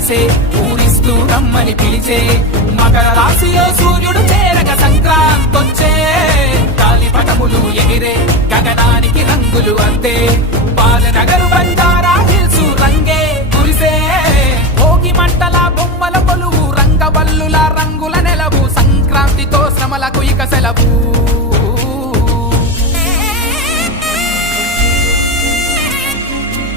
కలిసే ఊరిస్తూ రమ్మని పిలిచే మకర రాశిలో సూర్యుడు చేరగ సంక్రాంతొచ్చే గాలిపటములు ఎగిరే గగనానికి రంగులు అంతే బాలనగరు బండ